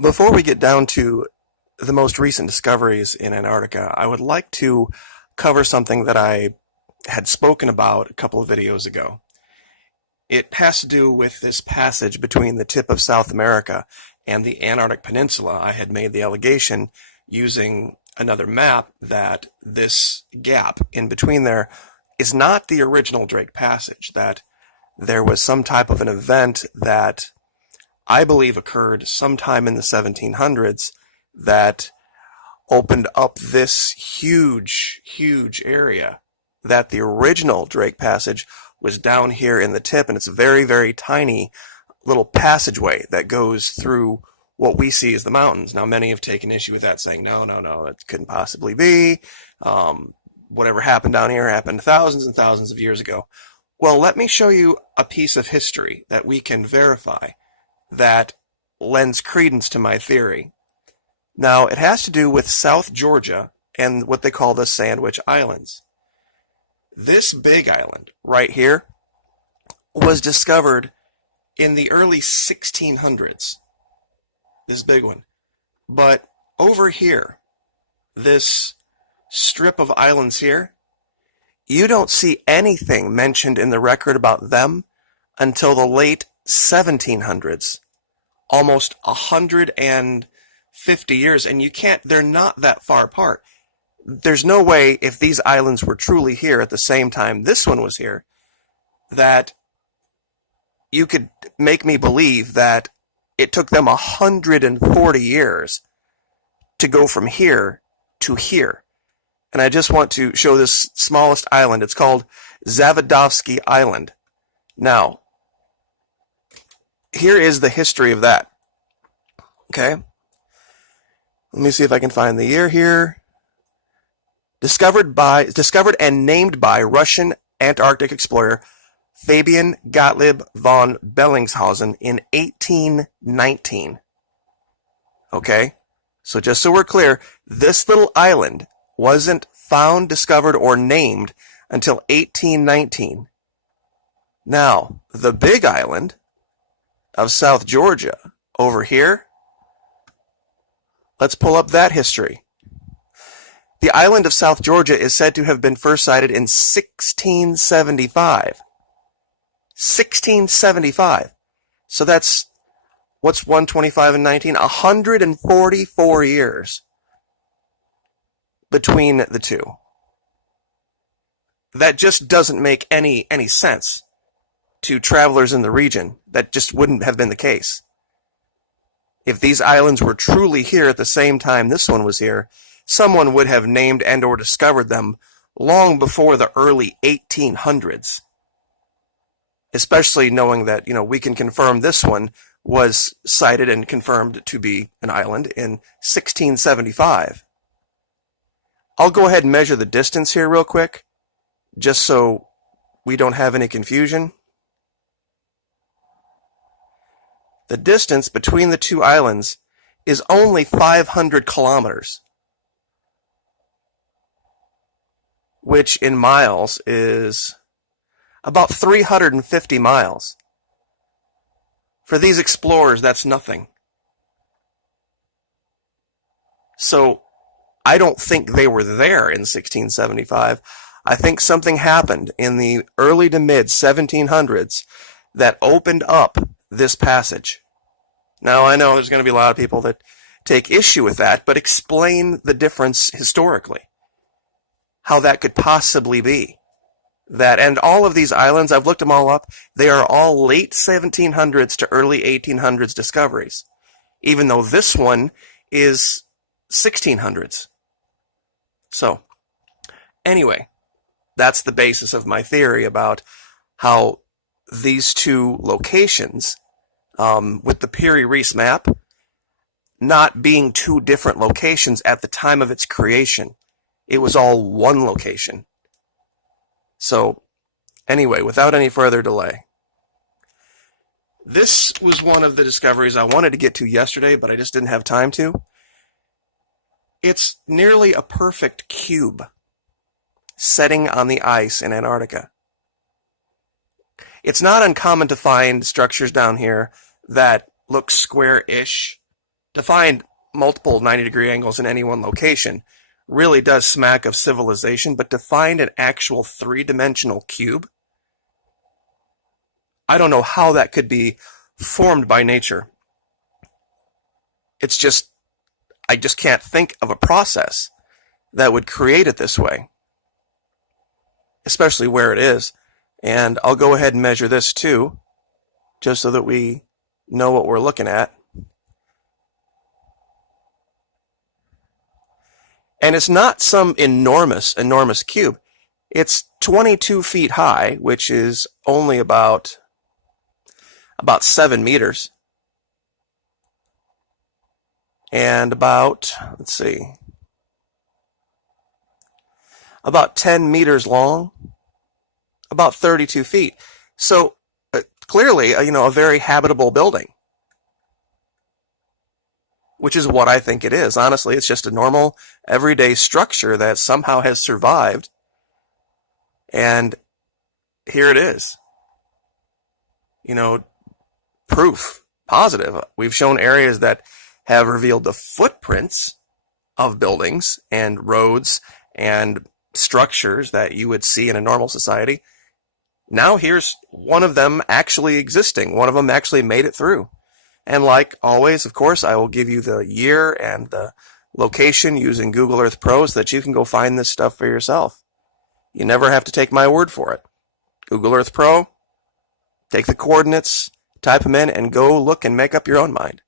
Before we get down to the most recent discoveries in Antarctica, I would like to cover something that I had spoken about a couple of videos ago. It has to do with this passage between the tip of South America and the Antarctic Peninsula. I had made the allegation using another map that this gap in between there is not the original Drake Passage, that there was some type of an event that I believe occurred sometime in the 1700s that opened up this huge area, that the original Drake Passage was down here in the tip, and it's a very tiny little passageway that goes through what we see as the mountains. Now, many have taken issue with that, saying, no, it couldn't possibly be. Whatever happened down here happened thousands and thousands of years ago. Well, let me show you a piece of history that we can verify that lends credence to my theory. Now, it has to do with South Georgia and what they call the Sandwich Islands. This big island right here was discovered in the early 1600s. This big one. But over here, this strip of islands here, you don't see anything mentioned in the record about them until the late 1700s. Almost 150 years, and they're not that far apart. There's no way, if these islands were truly here at the same time this one was here, that you could make me believe that it took them 140 years to go from here to here. And I just want to show this smallest island. It's called Zavodovsky Island. Now, here is the history of that. Okay? Let me see if I can find the year here. Discovered and named by Russian Antarctic explorer Fabian Gottlieb von Bellingshausen in 1819. Okay? So just so we're clear, this little island wasn't found, discovered, or named until 1819. Now, the big island of South Georgia over here, let's pull up that history. The island of South Georgia is said to have been first sighted in 1675. 1675. So that's, what's 125 and 19? 144 years between the two. That just doesn't make any sense to travelers in the region. That just wouldn't have been the case. If these islands were truly here at the same time this one was here, someone would have named and or discovered them long before the early 1800s. Especially knowing that, we can confirm this one was sighted and confirmed to be an island in 1675. I'll go ahead and measure the distance here real quick, just so we don't have any confusion. The distance between the two islands is only 500 kilometers, which in miles is about 350 miles. For these explorers, that's nothing. So I don't think they were there in 1675. I think something happened in the early to mid 1700s that opened up this passage. Now, I know there's going to be a lot of people that take issue with that, but explain the difference historically. How that could possibly be. And all of these islands, I've looked them all up, they are all late 1700s to early 1800s discoveries. Even though this one is 1600s. So, anyway, that's the basis of my theory about how these two locations, with the Piri-Reis map, not being two different locations at the time of its creation. It was all one location. So, anyway, without any further delay, this was one of the discoveries I wanted to get to yesterday, but I just didn't have time to. It's nearly a perfect cube setting on the ice in Antarctica. It's not uncommon to find structures down here that look square-ish, To find multiple 90-degree angles in any one location really does smack of civilization, but to find an actual three-dimensional cube, I don't know how that could be formed by nature. It's just, I just can't think of a process that would create it this way, especially where it is. And I'll go ahead and measure this too, just so that we know what we're looking at. And it's not some enormous cube. It's 22 feet high, which is only about 7 meters. And about, let's see, about 10 meters long, about 32 feet. So clearly, a very habitable building, which is what I think it is. Honestly, it's just a normal, everyday structure that somehow has survived. And here it is. Proof, positive. We've shown areas that have revealed the footprints of buildings and roads and structures that you would see in a normal society. Now here's one of them actually existing. One of them actually made it through. And like always, of course, I will give you the year and the location using Google Earth Pro so that you can go find this stuff for yourself. You never have to take my word for it. Google Earth Pro, take the coordinates, type them in, and go look and make up your own mind.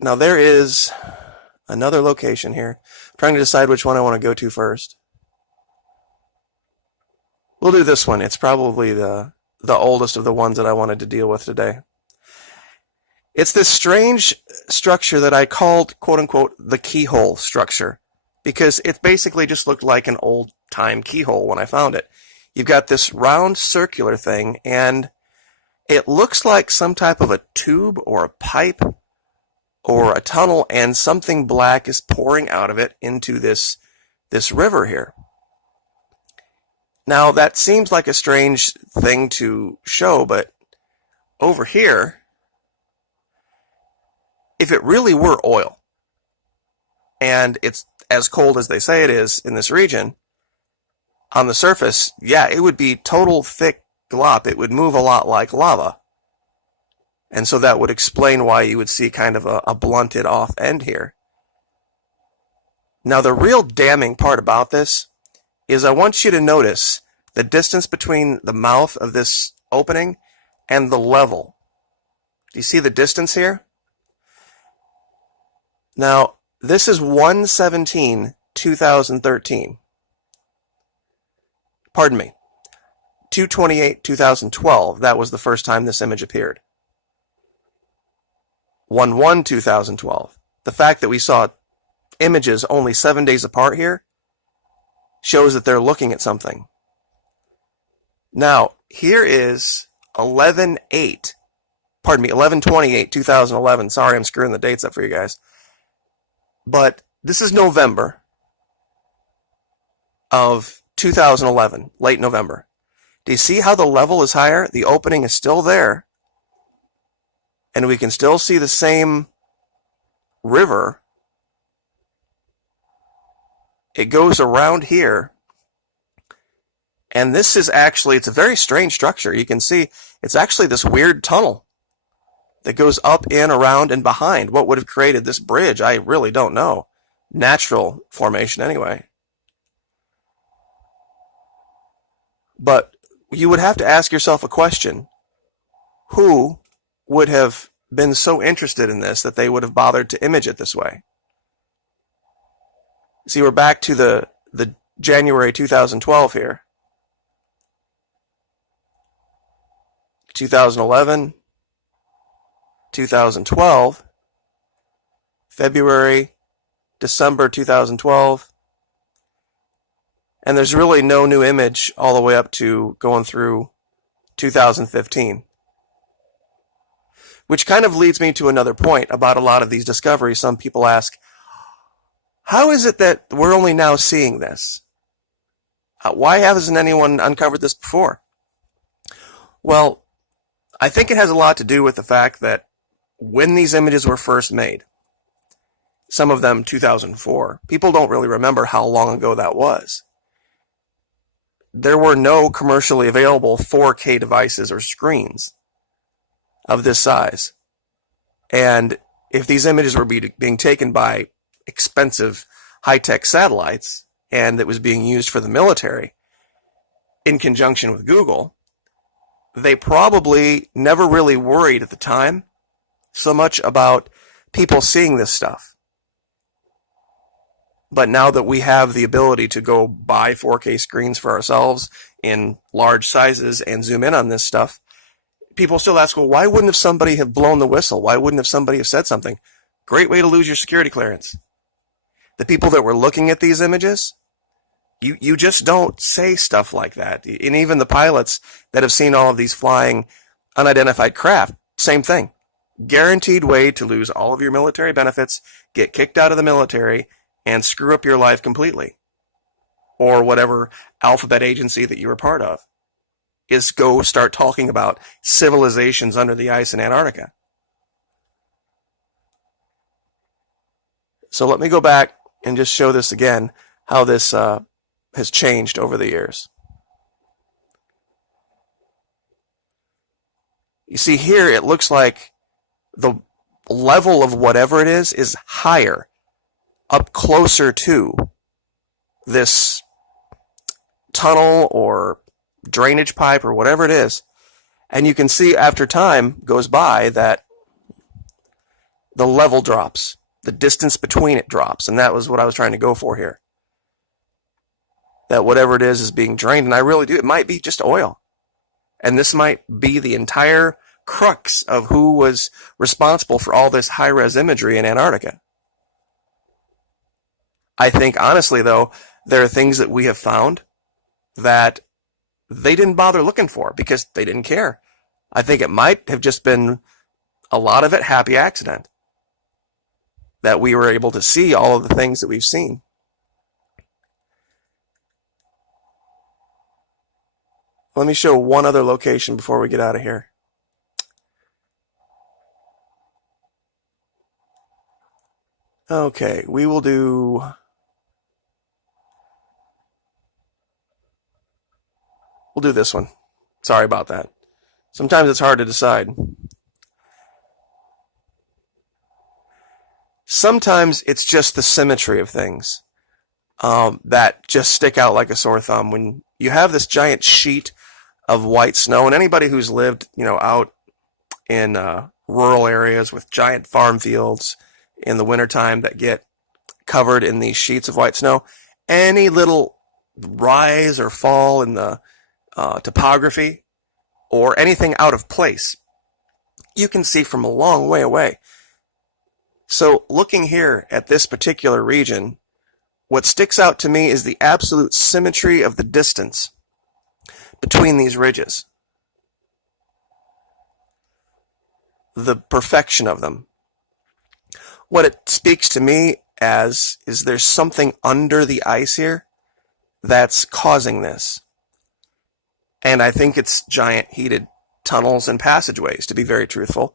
Now there is another location here. I'm trying to decide which one I want to go to first. We'll do this one. It's probably the oldest of the ones that I wanted to deal with today. It's this strange structure that I called, quote unquote, the Keyhole Structure, because it basically just looked like an old-time keyhole when I found it. You've got this round circular thing, and it looks like some type of a tube or a pipe or a tunnel, and something black is pouring out of it into this river here. Now, that seems like a strange thing to show, but over here, if it really were oil, and it's as cold as they say it is in this region, on the surface, yeah, it would be total thick glop. It would move a lot like lava. And so that would explain why you would see kind of a blunted off end here. Now, the real damning part about this is I want you to notice the distance between the mouth of this opening and the level. Do you see the distance here? Now, this is 1/17/2013. Pardon me. 2/28/2012. That was the first time this image appeared. 1/1/2012. The fact that we saw images only 7 days apart here shows that they're looking at something. Now, here is 11/28/2011. Sorry, I'm screwing the dates up for you guys. But this is November of 2011, late November. Do you see how the level is higher? The opening is still there. And we can still see the same river. It goes around here. And this is actually, it's a very strange structure. You can see it's actually this weird tunnel that goes up, in, around, and behind. What would have created this bridge? I really don't know. Natural formation anyway. But you would have to ask yourself a question. Who would have been so interested in this that they would have bothered to image it this way? See, we're back to the January 2012 here. 2011, 2012, February, December 2012, and there's really no new image all the way up to going through 2015. Which kind of leads me to another point about a lot of these discoveries. Some people ask, how is it that we're only now seeing this? Why hasn't anyone uncovered this before? Well, I think it has a lot to do with the fact that when these images were first made, some of them 2004, people don't really remember how long ago that was. There were no commercially available 4K devices or screens of this size. And if these images were being taken by expensive high-tech satellites, and it was being used for the military in conjunction with Google, they probably never really worried at the time so much about people seeing this stuff. But now that we have the ability to go buy 4K screens for ourselves in large sizes and zoom in on this stuff, people still ask, well, why wouldn't have somebody have blown the whistle? Why wouldn't have somebody have said something? Great way to lose your security clearance. The people that were looking at these images, you just don't say stuff like that. And even the pilots that have seen all of these flying unidentified craft, same thing. Guaranteed way to lose all of your military benefits, get kicked out of the military, and screw up your life completely. Or whatever alphabet agency that you were part of, is go start talking about civilizations under the ice in Antarctica. So let me go back and just show this again, how this has changed over the years. You see here, it looks like the level of whatever it is higher, up closer to this tunnel or drainage pipe or whatever it is. And you can see after time goes by that the level drops. The distance between it drops. And that was what I was trying to go for here. That whatever it is being drained. And I really do. It might be just oil. And this might be the entire crux of who was responsible for all this high-res imagery in Antarctica. I think, honestly, though, there are things that we have found that they didn't bother looking for because they didn't care. I think it might have just been a lot of it happy accident that we were able to see all of the things that we've seen. Let me show one other location before we get out of here. Okay, we'll do this one. Sorry about that. Sometimes it's hard to decide. Sometimes it's just the symmetry of things that just stick out like a sore thumb. When you have this giant sheet of white snow, and anybody who's lived, out in rural areas with giant farm fields in the wintertime that get covered in these sheets of white snow, any little rise or fall in the topography or anything out of place, you can see from a long way away. So looking here at this particular region, what sticks out to me is the absolute symmetry of the distance between these ridges. The perfection of them. What it speaks to me as is there's something under the ice here that's causing this. And I think it's giant heated tunnels and passageways, to be very truthful.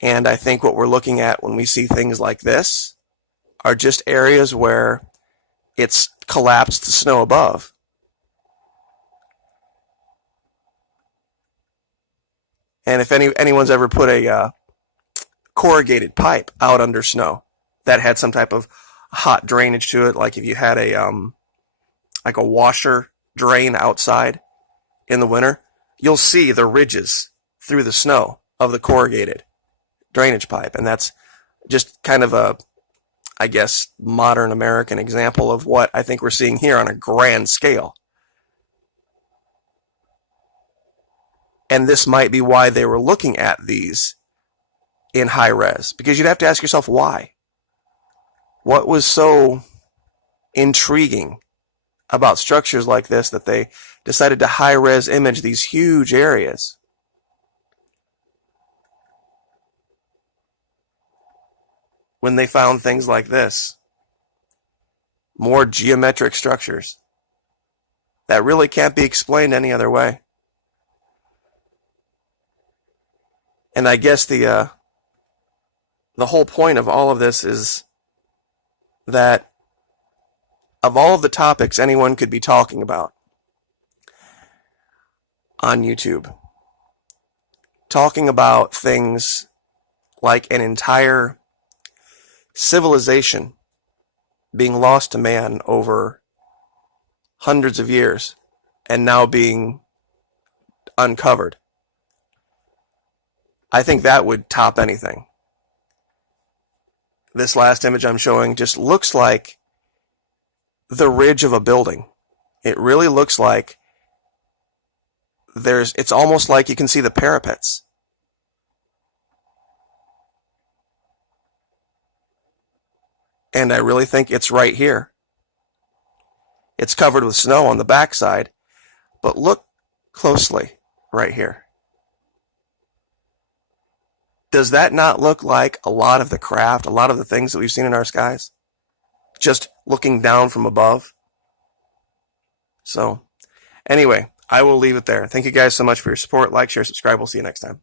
And I think what we're looking at when we see things like this are just areas where it's collapsed the snow above. And if anyone's ever put a corrugated pipe out under snow that had some type of hot drainage to it, like if you had like a washer drain outside in the winter, you'll see the ridges through the snow of the corrugated drainage pipe. And that's just kind of a, I guess, modern American example of what I think we're seeing here on a grand scale. And this might be why they were looking at these in high res, because you'd have to ask yourself why. What was so intriguing about structures like this that they decided to high res image these huge areas? When they found things like this, more geometric structures that really can't be explained any other way. And I guess the whole point of all of this is that of all of the topics anyone could be talking about on YouTube, talking about things like an entire civilization being lost to man over hundreds of years and now being uncovered, I think that would top anything. This last image I'm showing just looks like the ridge of a building. It really looks like it's almost like you can see the parapets. And I really think it's right here. It's covered with snow on the backside, but look closely right here. Does that not look like a lot of the craft, a lot of the things that we've seen in our skies? Just looking down from above. So, anyway, I will leave it there. Thank you guys so much for your support. Like, share, subscribe. We'll see you next time.